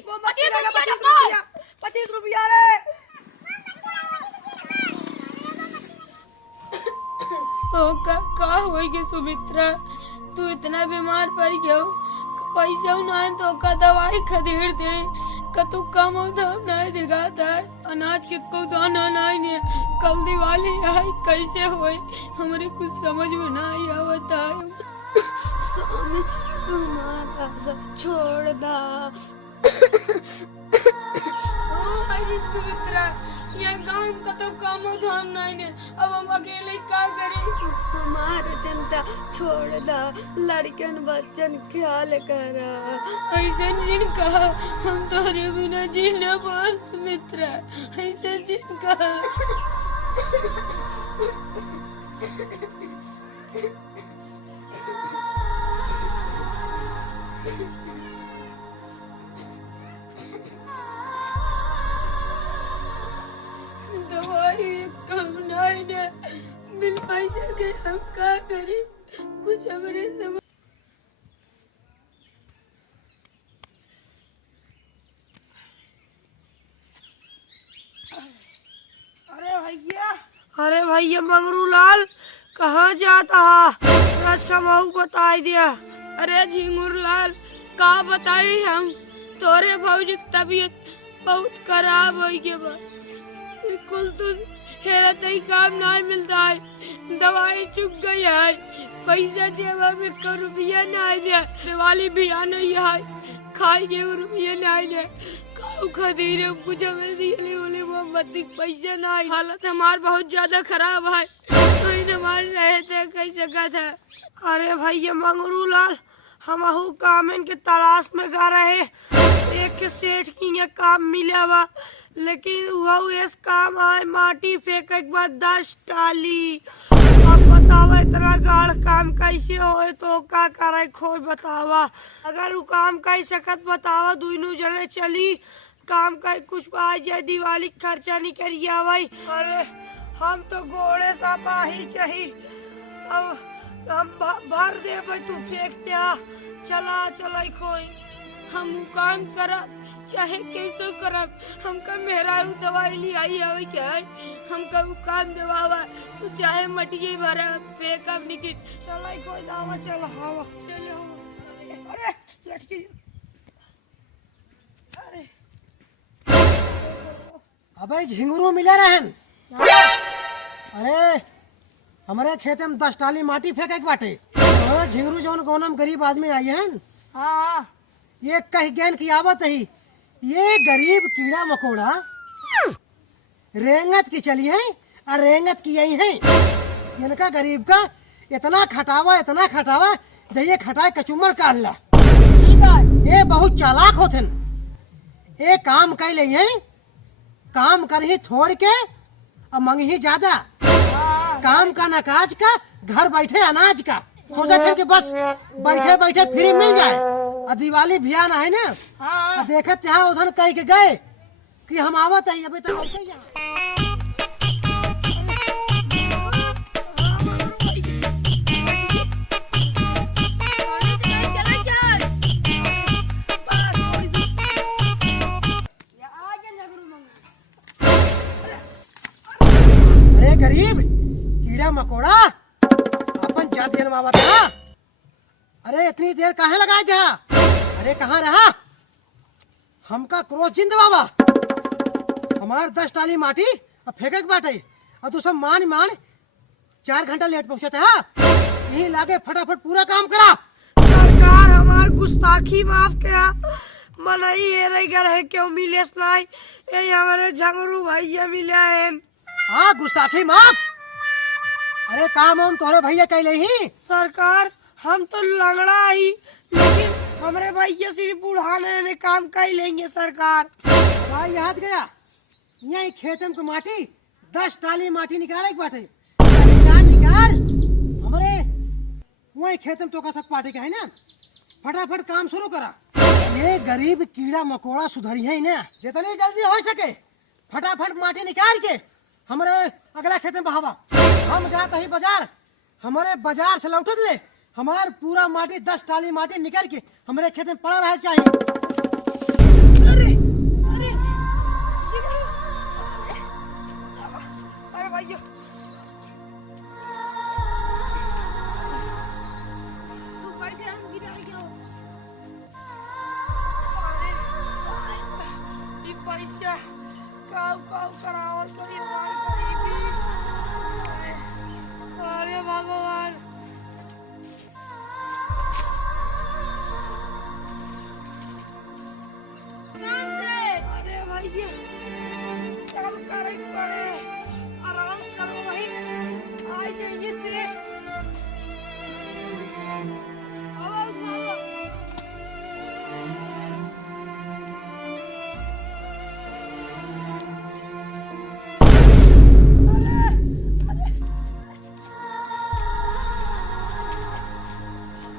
₹25 रे। तो का होगी सुमित्रा, तू इतना बीमार पड़ गयो, पैसा ना तो का दवाई खरीद दे, का तू कम उधर नहीं दिखाता है, अनाज के को दाना नहीं, कल दिवाली आई कैसे होए, हमारे कुछ समझ में नहीं आवता है। हमारा सब छोड़ दा। सुमित्रा, यहाँ गांव का तो काम धाम नहीं है, अब हम अकेले क्या करें? हमारा जनता छोड़ दा, लड़कन बच्चन ख्याल करा। ऐसे जिन कहा हम तोरे बिना जी न पाए सुमित्रा, ऐसे जिन कहा। दवाई कम नहीं है, बिन पैसे के हम क्या करें? कुछ हमारे समझ। अरे भैया मंगरू लाल कहाँ जाता है? राज का महू बताई दिया। अरे झिंगुर लाल का बताई हम, तोरे भौजी की तबीयत बहुत खराब हो गई बा, कुल तो हेरा तई काम नहीं मिलता है, दवाई चुक गई है, पैसा जेब में को रुपया नहीं है, दिवाली भी आना ही है, खाई के रुपया नहीं है, काऊ खदीरे कुछ हमें दिले बोले मोहब्बती पैसा नहीं, हालत हमार बहुत ज्यादा खराब है, तो इन हमारे रहते कैसे का था। अरे भैया मंगरू लाल हमहू कामन के तलाश में गा रहे, एक सेठ की ये काम मिला बा, लेकिन वह इस काम आए माटी फेंक के बाद 10 टाली। अब बतावा इतना गाढ़ काम कैसे होए तो का करे खोई बतावा, अगर वो काम कर सकत बतावा, दोनों जने चली काम कर कुछ आ जाए, दिवाली खर्चा नहीं करिए भाई। अरे हम तो घोड़े सा ही चाहिए, अब हम भर दे भाई, तू फेंकते आ, चला चला खोई। हम काम करब चाहे कैसे करब, हमका मेहरारू दवाई ली आई है क्या है, हमका वो काम दवावा, तू चाहे मटिए भरा फेंकब निकल, चला कोई दावा चल हवा चलो। अरे लटकी, अरे अबे झिंगुरू मिले रहन। अरे हमारे खेत में 10 टाली माटी फेंके के बाटे, और झिंगुरू जौन गौनम गरीब आदमी आई हैं, हाँ ये कह ज्ञान की आवत ही, ये गरीब कीड़ा मकोड़ा रेंगत की चली है और रेंगत की यही है, इनका गरीब का इतना खटावा जइए खटाए कचुमर काट ला। ये बहुत चालाक होते, ये काम कर ले है, काम कर ही थोड़ के और मंगी ज्यादा, काम का न काज का, घर बैठे अनाज का, सोचे थे कि बस बैठे बैठे फ्री मिल जाए, और दिवाली भी आना है ना, और देखत यहाँ उधर कह के गए कि हम आवत है, अभी तक आते यहाँ। अरे गरीब कीड़ा मकोड़ा अपन जात जन्मावा था, अरे इतनी देर कहाँ लगाए थे? अरे कहाँ रहा? हमका क्रोध जिंद बाबा, हमार 10 टाली माटी अब फेंके के बाटे, और तू सब मान 4 घंटा लेट पहुंचे थे, यही लागे फटाफट पूरा काम करा। सरकार हमार गुस्ताखी माफ करा, मनई ये रही घर है क्यों मिले नहीं, ये हमारे झगड़ू भैया मिले हैं। हाँ गुस्ताखी माफ, अरे काम हम तोरे भैया कहले ही। सरकार हम तो लंगड़ा ही, लेकिन हमारे भैया सिर्फ बुढ़ाने ने काम कर लेंगे सरकार। भाई याद गया, यही खेत में माटी 10 टाली माटी निकाले बाटे, निकाल हमारे वही खेत में तो का सक पाटे का है ना, फटाफट काम शुरू करा। ये गरीब कीड़ा मकोड़ा सुधरी है ना, जितनी जल्दी हो सके फटाफट माटी निकाल के हमारे अगला खेत में बहावा। हम जाते ही बाजार, हमारे बाजार से लौटत ले हमार पूरा माटी 10 टाली माटी निकल के हमारे खेत में पड़ा रहे चाहिए। भैया। तू बैठे हम गिरा गया। ये पैसा काऊ काऊ करावल पड़ी हमारी गरीबी। अरे भगवान, अरे भैया चल करे पड़े, आराम करो भाई, आ जाइए सेठ।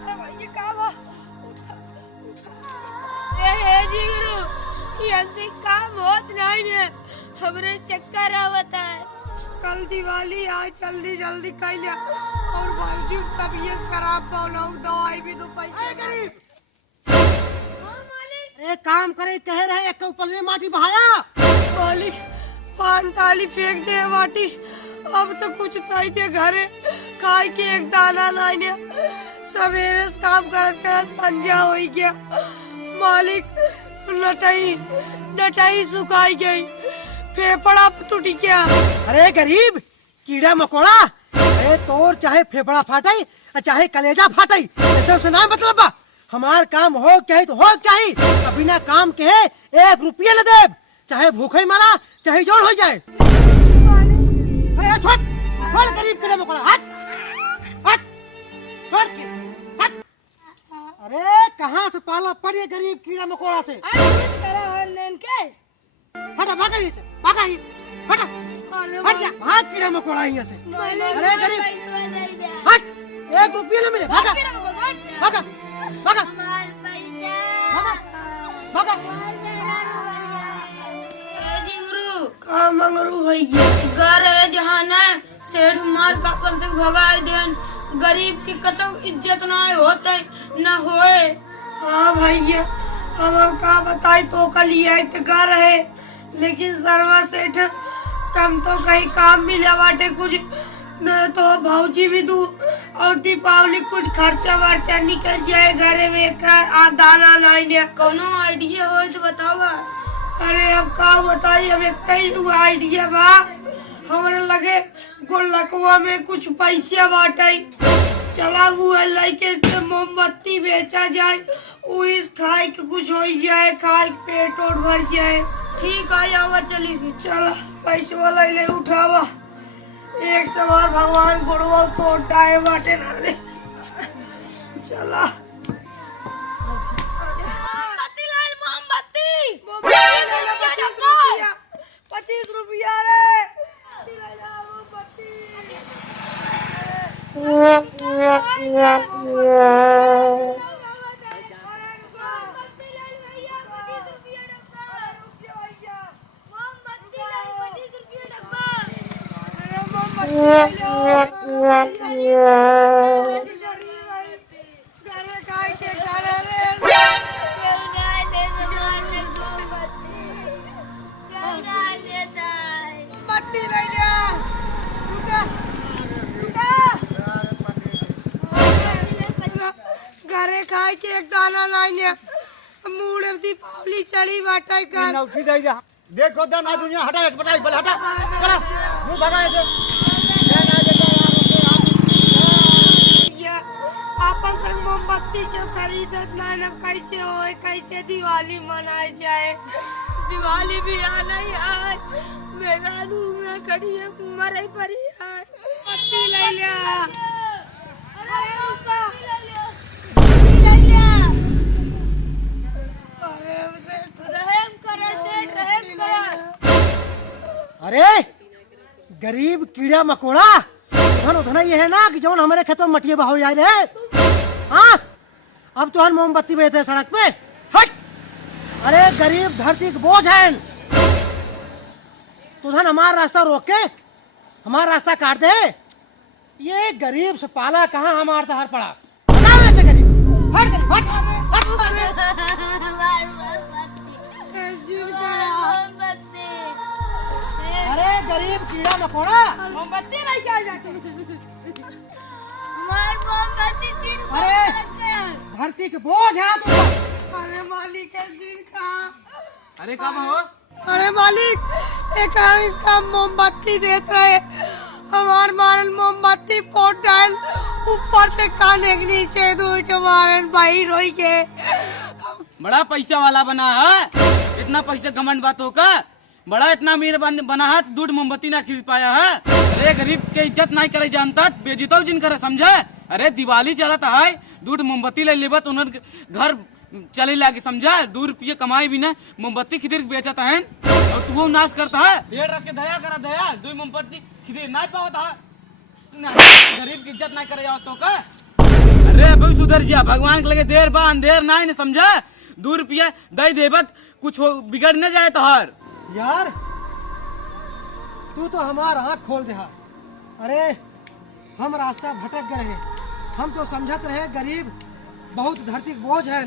अरे भैया क्या हुआ? हे जिगरू, ये हमसे काम होत नहीं है, हमरे चक्कर आवता है। कल दिवाली आज जल्दी जल्दी कर लिया और भाईजी तबीयत खराब बोलाऊ, दवाई भी दो पैसे गरीब। अरे काम करे कह रहे एक ऊपर माटी बहाया। मालिक पान टाली फेंक दे माटी, अब तो कुछ नहीं दे घरे खाए के एक दाना लाइने। सवेरे से काम करत करत संजा हो गया मालिक, नटाई नटाई सुखाई गई, फेफड़ा टूटी क्या। अरे गरीब कीड़ा मकोड़ा, अरे तोर चाहे फेफड़ा फाटे चाहे कलेजा फाटे, ये सबसे ना मतलब बा। हमार काम हो चाहे तो हो चाहे, अब बिना काम के 1 रुपया न देब, चाहे भूखे मरा चाहे जोर हो जाए। अरे छोड़ छोड़ गरीब कीड़ा मकोड़ा, हट हट छोड़ के हट। अरे कहाँ से पाला पड़े गरीब कीड़ा मकोड़ा से। हटा भागा यहाँ से, भागा यहाँ से, हटा हट जा, भाग कीड़ा मकोड़ा यहाँ से। अरे गरीब हट, 1 रुपया न मिले, भागा भागा भागा भागा भागा। जिगरू कहाँ मंगरू भैया? घर है जहाँ न सेठ मार का अपन से भगाए देन, गरीब की कतो इज्जत ना होते न होए। हाँ भैया, हम का बताई तो कल ये घर है, लेकिन सरवा सेठ कम तो कहीं काम मिला बाटे कुछ न, तो भौजी भी दू और दीपावली कुछ खर्चा वर्चा निकल जाए घरे में दाना लाइने। कोनो आइडिया हो तो बतावा। अरे अब का बताई, अब कई आइडिया बा हमारे लगे गोलकवा में कुछ पैसा बाटे, चला हुआ लड़के से मोमबत्ती बेचा जाए, उस खाए के कुछ हो जाए, खाए के पेट और भर जाए। ठीक है आवा चली फिर। चला पैसे वाला ले उठावा, एक सवार भगवान गुड़वा तोड़ाए बाटे ना रे। चला मोमबत्ती लाल मोमबत्ती। 25 रुपया रे। घरे खाए के एक दाना लाइने, मुड़े दीपावली चली बाटे कर। देखो ना दुनिया हटा बताई बल हटा चला मुंह भगा दे। आपन संग मोमबत्ती जो खरीदत ना न कैसे होए, कैसे दिवाली मनाई जाए। दिवाली भी आना ही है, मेरा रूम में खड़ी है मरे परी है। बत्ती ले लिया। अरे गरीब कीड़ा मकोड़ा, धन उधना ये है ना कि जौन हमारे खेतों में मटिया बहाव जाए रहे। हाँ अब तो हम मोमबत्ती बेचते सड़क पे, हट। अरे गरीब धरती के बोझ है, तुझन हमारा रास्ता रोक के हमारा रास्ता काट दे। ये गरीब से पाला कहाँ हमारा तहार पड़ा, बताओ ऐसे गरीब, हट गरीब हट हट। अरे गरीब कीड़ा मकोड़ा मोमबत्ती लेके आ जाते हमार मोमबत्ती चिन अरे धरती के बोझ है तू। अरे मालिक है जिनका। अरे कब हो? अरे मालिक एक इसका मोमबत्ती देख रहे, हमार मारन मोमबत्ती फोड़ डाल, ऊपर से काने के नीचे दूट मारन भाई रोई के। बड़ा पैसा वाला बना है, इतना पैसा घमंड बातों का। बड़ा इतना अमीर बना है, दूध मोमबत्ती ना खरीद पाया है। अरे गरीब के इज्जत नहीं करे जानता, बेजितो जिन करे समझे। अरे दिवाली चलता है, दूध मोमबत्ती ले लेबत उन्हें घर चले लागे समझा। 2 रुपये कमाई भी ना मोमबत्ती खरीद बेचता है और तू नाश करता है। डेढ़ रस के दया करा दया, 2 मोमबत्ती खरीद नहीं पाता है। गरीब की इज्जत नहीं करे जाओ का। अरे अभी सुधर जा, भगवान के लगे देर बा अंधेर नहीं न समझा। 2 रुपया दे देबत कुछ बिगड़ न जाए तो हर। यार तू तो हमार आँख खोल दे। अरे हम रास्ता भटक गए हैं। हम तो समझत रहे गरीब बहुत धरती के बोझ है,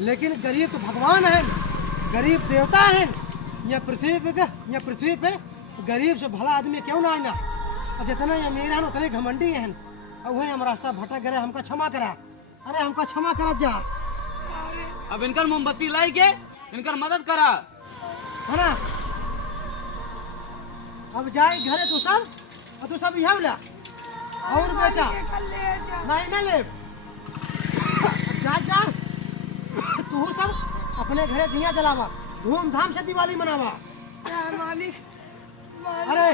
लेकिन गरीब तो भगवान है, गरीब देवता है। यह पृथ्वी पे गरीब से भला आदमी क्यों ना आना। और जितना अमीर है उतने घमंडी हैं। और वही हम रास्ता भटक गए, हमका क्षमा करा। अरे हमका क्षमा करा जा। अब इनकर मोमबत्ती लाई के इनकर मदद करा है ना। अब जाए घरे तू सब, और तू सब यहाँ ला और बेचा नहीं ना ले। जा तू सब अपने घरे दिया जलावा, धूमधाम से दिवाली मनावा। मालिक अरे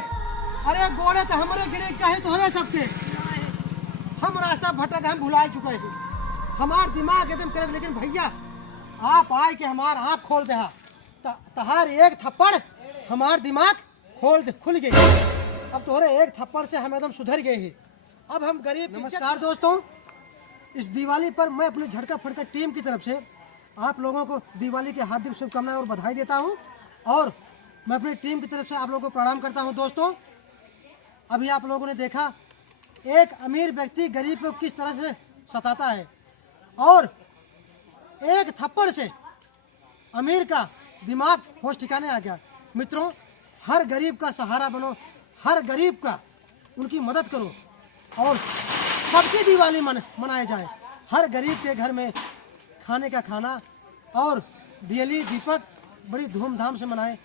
अरे गोड़े तो हमारे गिरे चाहे तो हरे सबके। हम रास्ता भटक हम भुला चुके हैं। हमार दिमाग एकदम करे, लेकिन भैया आप आए कि हमार आँख खोल दे। तहार एक थप्पड़ हमार दिमाग खुल गई। अब तोहरे एक थप्पड़ से हम एकदम सुधर गए हैं। अब हम गरीब। नमस्कार दोस्तों, इस दिवाली पर मैं अपनी झटका फटका टीम की तरफ से आप लोगों को दिवाली की हार्दिक शुभकामनाएं और बधाई देता हूं। और मैं अपनी टीम की तरफ से आप लोगों को प्रणाम करता हूं। दोस्तों अभी आप लोगों ने देखा एक अमीर व्यक्ति गरीब को किस तरह से सताता है, और एक थप्पड़ से अमीर का दिमाग होश ठिकाने आ गया। मित्रों, हर गरीब का सहारा बनो, हर गरीब का उनकी मदद करो और सबकी दिवाली मनाए जाए। हर गरीब के घर में खाने का खाना और दियली दीपक बड़ी धूमधाम से मनाए।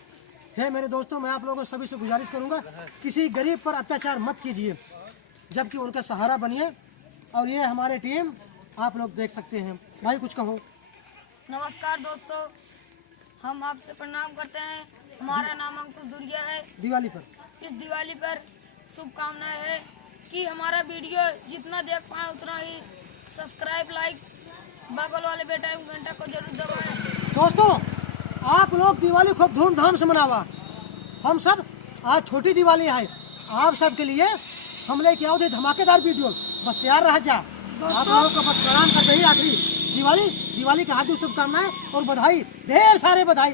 है मेरे दोस्तों, मैं आप लोगों सभी से गुजारिश करूंगा, किसी गरीब पर अत्याचार मत कीजिए, जबकि उनका सहारा बनिए। और ये हमारे टीम आप लोग देख सकते हैं। भाई कुछ कहो। नमस्कार दोस्तों, हम आपसे प्रणाम करते हैं। हमारा नाम अंकुर दुर्या है। दिवाली पर इस दिवाली पर शुभकामनाएं है कि हमारा वीडियो जितना देख पाए उतना ही सब्सक्राइब, लाइक, बगल वाले बेटा घंटा को जरूर दबाएं। दोस्तों आप लोग दिवाली खूब धूमधाम से मनावा। हम सब आज छोटी दिवाली है, आप सब के लिए हम लेके आओ धमाकेदार वीडियो। बस तैयार रह जा। आप लोगों को बस प्रणाम करते ही आखिरी दिवाली की हार्दिक शुभकामनाएं और बधाई, ढेर सारे बधाई।